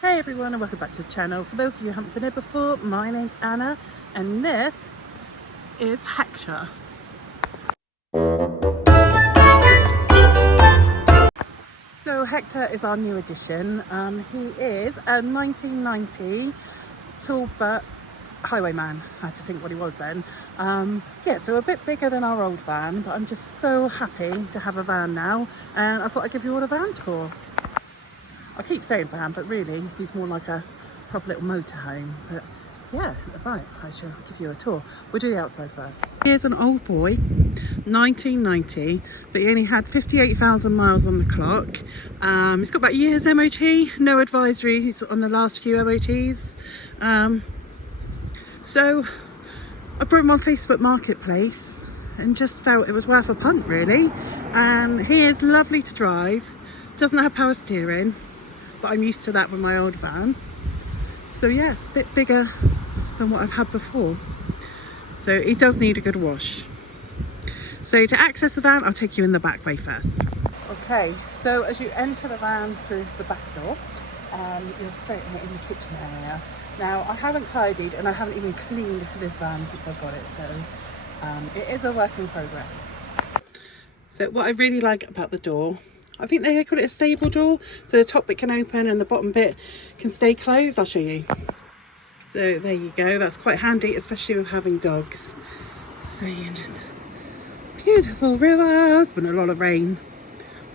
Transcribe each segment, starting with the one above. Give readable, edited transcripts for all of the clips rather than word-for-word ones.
Hey everyone, and welcome back to the channel. For those of you who haven't been here before, my name's Anna and this is Hector. So Hector is our new addition. He is a 1990 Talbot Highwayman. I had to think what he was then. Yeah, so a bit bigger than our old van, but I'm just so happy to have a van now, and I thought I'd give you all a van tour. I keep saying van, but really he's more like a proper little motorhome. But yeah, right, I shall give you a tour. We'll do the outside first. Here's an old boy, 1990, but he only had 58,000 miles on the clock. He's got about a year's MOT, no advisories on the last few MOTs. So I brought him on Facebook Marketplace and just felt it was worth a punt, really. He is lovely to drive, doesn't have power steering, but I'm used to that with my old van. So yeah, a bit bigger than what I've had before. So it does need a good wash. So to access the van, I'll take you in the back way first. Okay, so as you enter the van through the back door, you're straight in the kitchen area. Now I haven't tidied and I haven't even cleaned this van since I've got it, so it is a work in progress. So what I really like about the door, I think they call it a stable door, so the top bit can open and the bottom bit can stay closed. I'll show you. So there you go, that's quite handy, especially with having dogs. So you can just, beautiful river. It's been a lot of rain.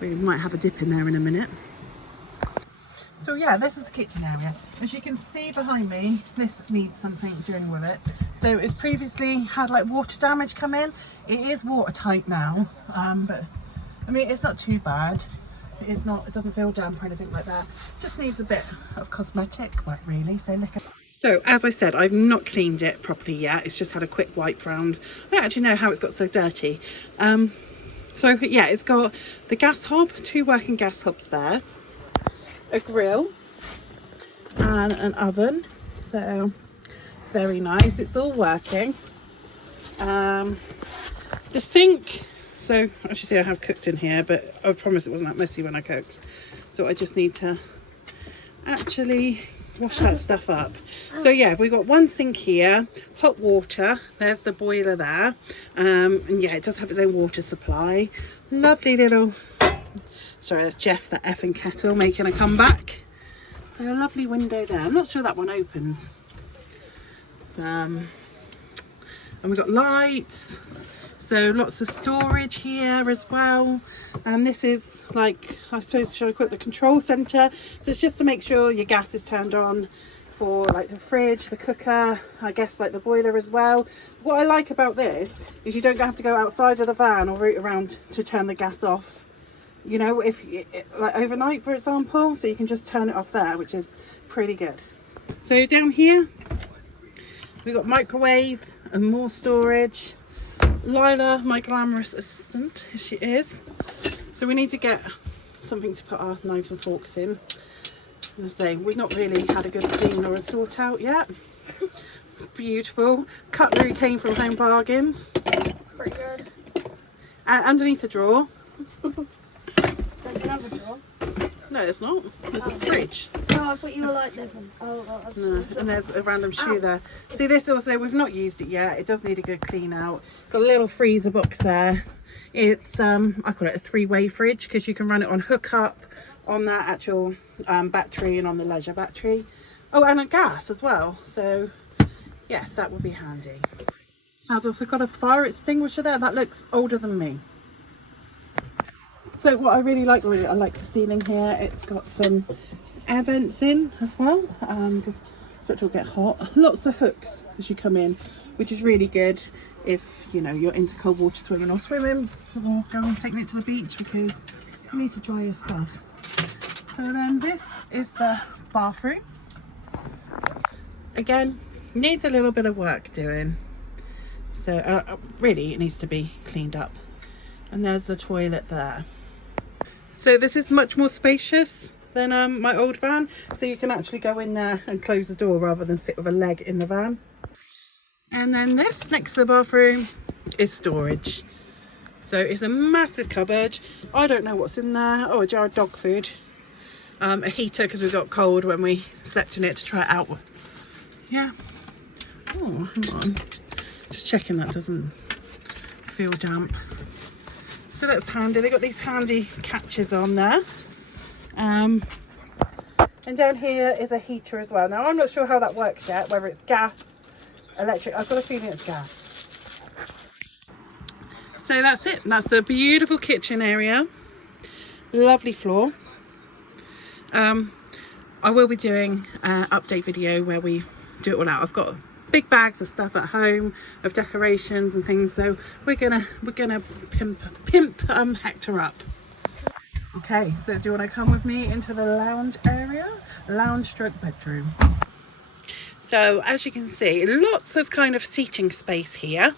We might have a dip in there in a minute. So yeah, this is the kitchen area. As you can see behind me, this needs something doing with it. So it's previously had like water damage come in. It is watertight now, but I mean, it's not too bad. It doesn't feel damp or anything like that. Just needs a bit of cosmetic work, really. So as I said, I've not cleaned it properly yet. It's just had a quick wipe round. I don't actually know how it's got so dirty. So yeah, it's got the gas hob, 2 working gas hobs there, a grill and an oven. So very nice. It's all working. The sink. So as you see, I have cooked in here, but I promise it wasn't that messy when I cooked. So I just need to actually wash that stuff up. So yeah, we've got one sink here, hot water, there's the boiler there, and yeah, it does have its own water supply. Lovely little, sorry, that's Jeff, that effing kettle, making a comeback. So a lovely window there. I'm not sure that one opens. And we've got lights. So lots of storage here as well. And this is like, I suppose, should I call it the control centre? So it's just to make sure your gas is turned on for like the fridge, the cooker, I guess like the boiler as well. What I like about this is you don't have to go outside of the van or route around to turn the gas off. You know, if like overnight, for example, so you can just turn it off there, which is pretty good. So down here, we've got microwave and more storage. Lila, my glamorous assistant, here she is. So we need to get something to put our knives and forks in. As I say, we've not really had a good clean or a sort out yet. Beautiful. Cutlery came from Home Bargains. Pretty good. Underneath the drawer. There's another drawer. No, it's not. There's a fridge. No, I thought you were like this one. No, and there's a random shoe there. See, this also, we've not used it yet. It does need a good clean out. Got a little freezer box there. It's I call it a 3-way fridge because you can run it on hookup, on that actual battery, and on the leisure battery. Oh, and a gas as well. So yes, that would be handy. Has also got a fire extinguisher there. That looks older than me. So what I really like, I like the ceiling here. It's got some air vents in as well, because it will get hot. Lots of hooks as you come in, which is really good if you know you're into cold water swinging or swimming, or going taking it to the beach because you need to dry your stuff. So then this is the bathroom. Again, needs a little bit of work doing. So really, it needs to be cleaned up. And there's the toilet there. So this is much more spacious than my old van, so you can actually go in there and close the door rather than sit with a leg in the van. And then this next to the bathroom is storage. So it's a massive cupboard. I don't know what's in there. Oh, a jar of dog food. a heater because we got cold when we slept in it to try it out. Yeah. Oh, hang on. Just checking that doesn't feel damp. So that's handy. They've got these handy catches on there. And down here is a heater as well. Now I'm not sure how that works yet, whether it's gas, electric. I've got a feeling it's gas. So that's it. That's the beautiful kitchen area. Lovely floor. I will be doing an update video where we do it all out. I've got big bags of stuff at home of decorations and things, so we're gonna pimp Hector up. Okay, so do you want to come with me into the lounge area, lounge stroke bedroom? So as you can see, lots of kind of seating space here,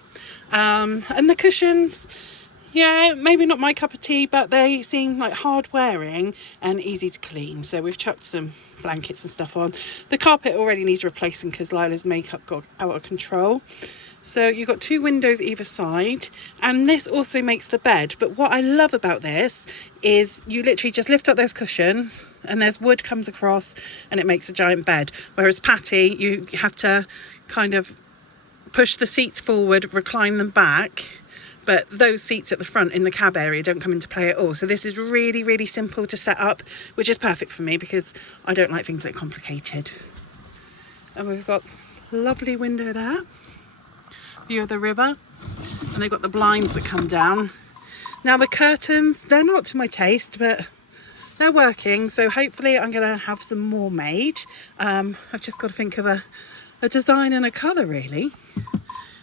and the cushions, yeah, maybe not my cup of tea, but they seem like hard wearing and easy to clean. So we've chucked some blankets and stuff on. The carpet already needs replacing because Lila's makeup got out of control. So you've got 2 windows either side, and this also makes the bed. But what I love about this is you literally just lift up those cushions and there's wood comes across and it makes a giant bed. Whereas Patty, you have to kind of push the seats forward, recline them back, but those seats at the front in the cab area don't come into play at all. So this is really, really simple to set up, which is perfect for me because I don't like things that are complicated. And we've got a lovely window there, view of the river, and they've got the blinds that come down. Now the curtains, they're not to my taste, but they're working, so hopefully I'm going to have some more made. I've just got to think of a design and a colour really.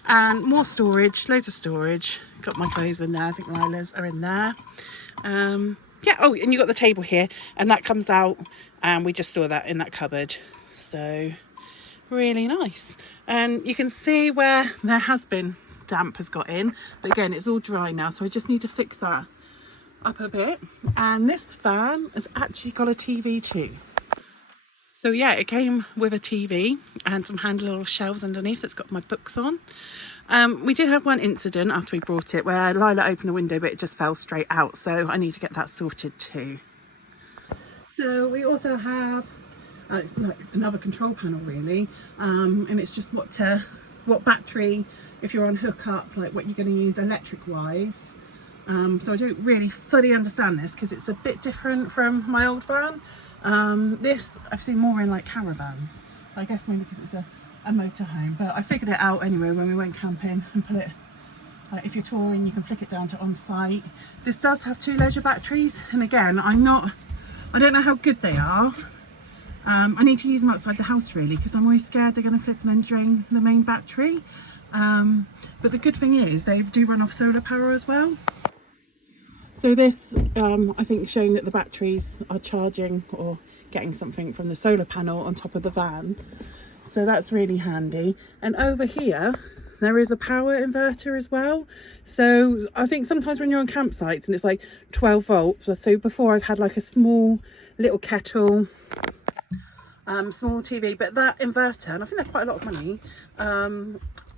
And more storage, loads of storage. Got my clothes in there, I think Lila's are in there. Yeah, oh, and you've got the table here, and that comes out, and we just store that in that cupboard. So really nice. And you can see where there has been damp has got in, but again it's all dry now, so I just need to fix that up a bit. And this fan has actually got a TV too. So yeah, it came with a TV and some handy little shelves underneath that's got my books on. We did have one incident after we brought it where Lila opened the window but it just fell straight out, so I need to get that sorted too. So we also have it's like another control panel really, and it's just what battery, if you're on hookup, like what you're going to use electric wise. So I don't really fully understand this because it's a bit different from my old van. This I've seen more in like caravans, I guess maybe because it's a motorhome, but I figured it out anyway when we went camping and put it, like if you're touring you can flick it down to on site. This does have 2 leisure batteries, and again I don't know how good they are. I need to use them outside the house really because I'm always scared they're going to flip and then drain the main battery. But the good thing is they do run off solar power as well. So this I think is showing that the batteries are charging or getting something from the solar panel on top of the van. So that's really handy. And over here there is a power inverter as well. So I think sometimes when you're on campsites and it's like 12 volts, so before I've had like a small little kettle, small TV, but that inverter, and I think that's quite a lot of money,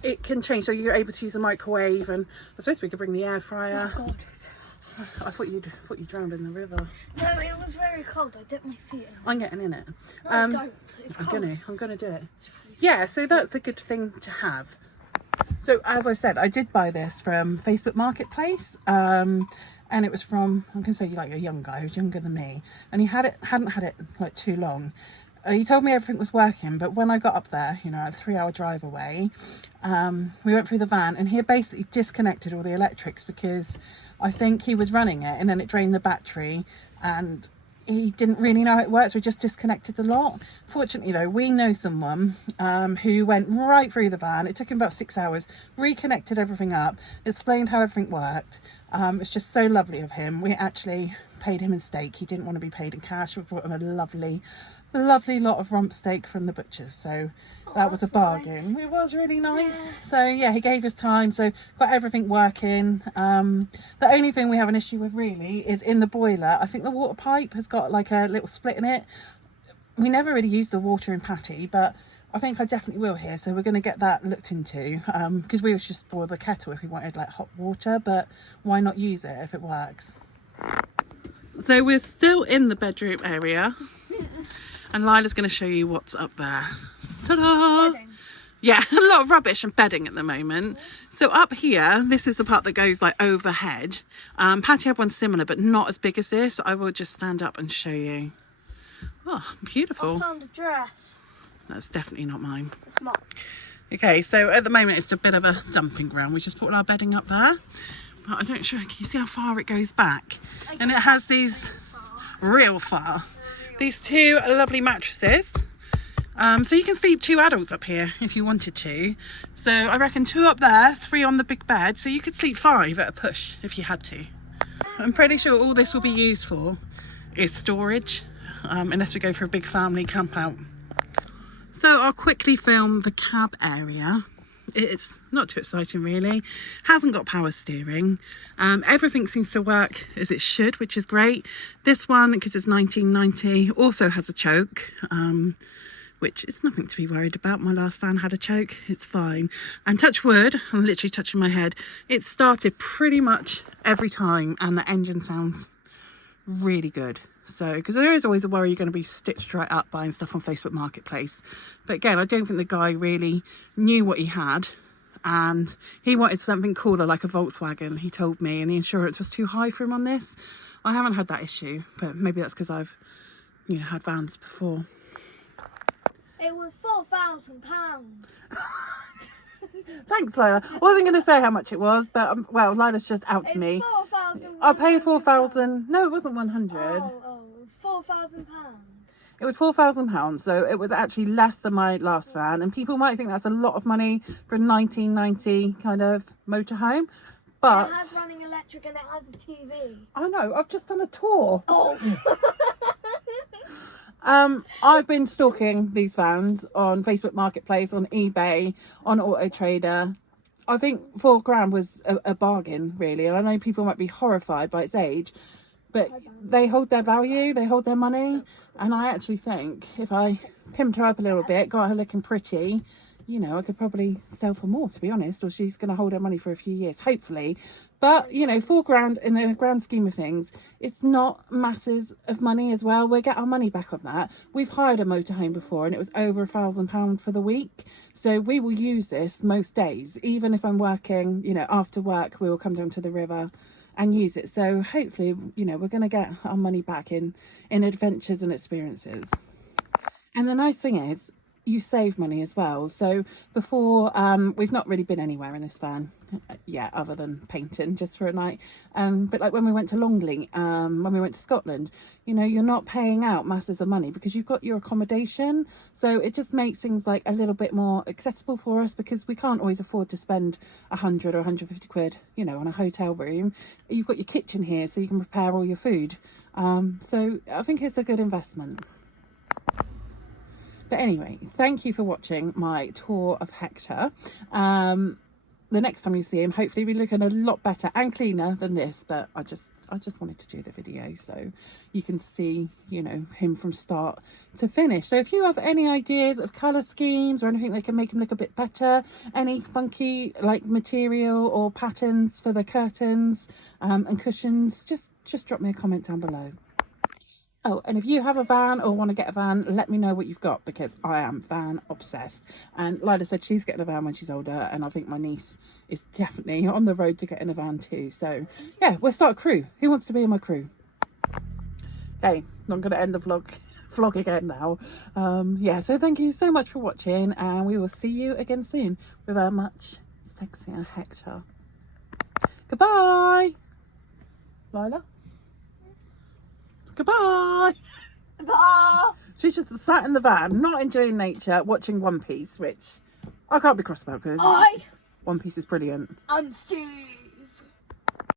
it can change, so you're able to use a microwave, and I suppose we could bring the air fryer. Oh God. I thought you drowned in the river. No, it was very cold. I dipped my feet in. I'm getting in it. No, don't. It's cold. I'm gonna do it. Yeah, so that's a good thing to have. So as I said, I did buy this from Facebook Marketplace, and it was from, I'm gonna say like a young guy who's younger than me, and he hadn't had it like too long. He told me everything was working, but when I got up there, you know, a 3-hour drive away, we went through the van and he had basically disconnected all the electrics because I think he was running it and then it drained the battery and he didn't really know how it works, so he just disconnected the lot. Fortunately though, we know someone who went right through the van. It took him about 6 hours, reconnected everything up, explained how everything worked. It's just so lovely of him. We actually paid him in steak. He didn't want to be paid in cash. We brought him a lovely lot of rump steak from the butchers, so that was a bargain. Nice. It was really nice. Yeah. So yeah, he gave us time, so got everything working. The only thing we have an issue with really is in the boiler. I think the water pipe has got like a little split in it. We never really use the water in Patty, but I think I definitely will here, so we're going to get that looked into, because we was just boil the kettle if we wanted like hot water, but why not use it if it works? So we're still in the bedroom area, and Lila's going to show you what's up there. Ta-da! Bedding. Yeah, a lot of rubbish and bedding at the moment. So up here, this is the part that goes like overhead. Patty had one similar, but not as big as this. I will just stand up and show you. Oh, beautiful. I found a dress. That's definitely not mine. It's mine. Okay, so at the moment it's a bit of a dumping ground. We just put all our bedding up there. But I don't sure, can you see how far it goes back? And it has these real far. These two lovely mattresses. So you can sleep 2 adults up here if you wanted to. So I reckon 2 up there, 3 on the big bed. So you could sleep 5 at a push if you had to. I'm pretty sure all this will be used for is storage, unless we go for a big family camp out. So I'll quickly film the cab area. It's not too exciting really. Hasn't got power steering. Everything seems to work as it should, which is great. This one, because it's 1990, also has a choke. Which is nothing to be worried about. My last van had a choke, it's fine. And touch wood, I'm literally touching my head, it started pretty much every time, and the engine sounds really good. So, because there is always a worry you're going to be stitched right up buying stuff on Facebook Marketplace. But again, I don't think the guy really knew what he had, and he wanted something cooler like a Volkswagen, he told me, and the insurance was too high for him on this. I haven't had that issue, but maybe that's because I've, you know, had vans before. It was £4,000. Thanks, Lila. I wasn't going to say how much it was, but well, Lila's just out to me. 4,000. I paid 4,000. No, it wasn't 100. Oh, it was £4,000. It was £4,000, so it was actually less than my last van. And people might think that's a lot of money for a 1990 kind of motorhome, but It has running electric and it has a TV. I know. I've just done a tour. Oh. I've been stalking these vans on Facebook Marketplace, on eBay, on Auto Trader. I think £4,000 was a bargain, really. And I know people might be horrified by its age, but they hold their value, they hold their money. And I actually think if I pimped her up a little bit, got her looking pretty, you know, I could probably sell for more, to be honest, or she's going to hold her money for a few years, hopefully. But, you know, £4,000 in the grand scheme of things, it's not masses of money as well. We'll get our money back on that. We've hired a motorhome before and it was over £1,000 for the week. So we will use this most days. Even if I'm working, you know, after work, we will come down to the river and use it. So hopefully, you know, we're going to get our money back in adventures and experiences. And the nice thing is, you save money as well. So before, we've not really been anywhere in this van yet, other than painting just for a night. But like when we went to Longley, when we went to Scotland, you know, you're not paying out masses of money because you've got your accommodation. So it just makes things like a little bit more accessible for us, because we can't always afford to spend 100 or 150 quid, you know, on a hotel room. You've got your kitchen here so you can prepare all your food. So I think it's a good investment. But anyway, thank you for watching my tour of Hector. The next time you see him, hopefully we're looking a lot better and cleaner than this, but I just wanted to do the video so you can see, you know, him from start to finish. So if you have any ideas of colour schemes or anything that can make him look a bit better, any funky like material or patterns for the curtains and cushions, just drop me a comment down below. Oh, and if you have a van or want to get a van, let me know what you've got, because I am van obsessed. And Lila said she's getting a van when she's older, and I think my niece is definitely on the road to getting a van too. So yeah, we'll start a crew. Who wants to be in my crew? Okay, I'm going to end the vlog again now. Yeah, so thank you so much for watching, and we will see you again soon with a much sexier Hector. Goodbye, Lila. Goodbye. Bye. She's just sat in the van, not enjoying nature, watching One Piece, which I can't be cross about because One Piece is brilliant. I'm Steve.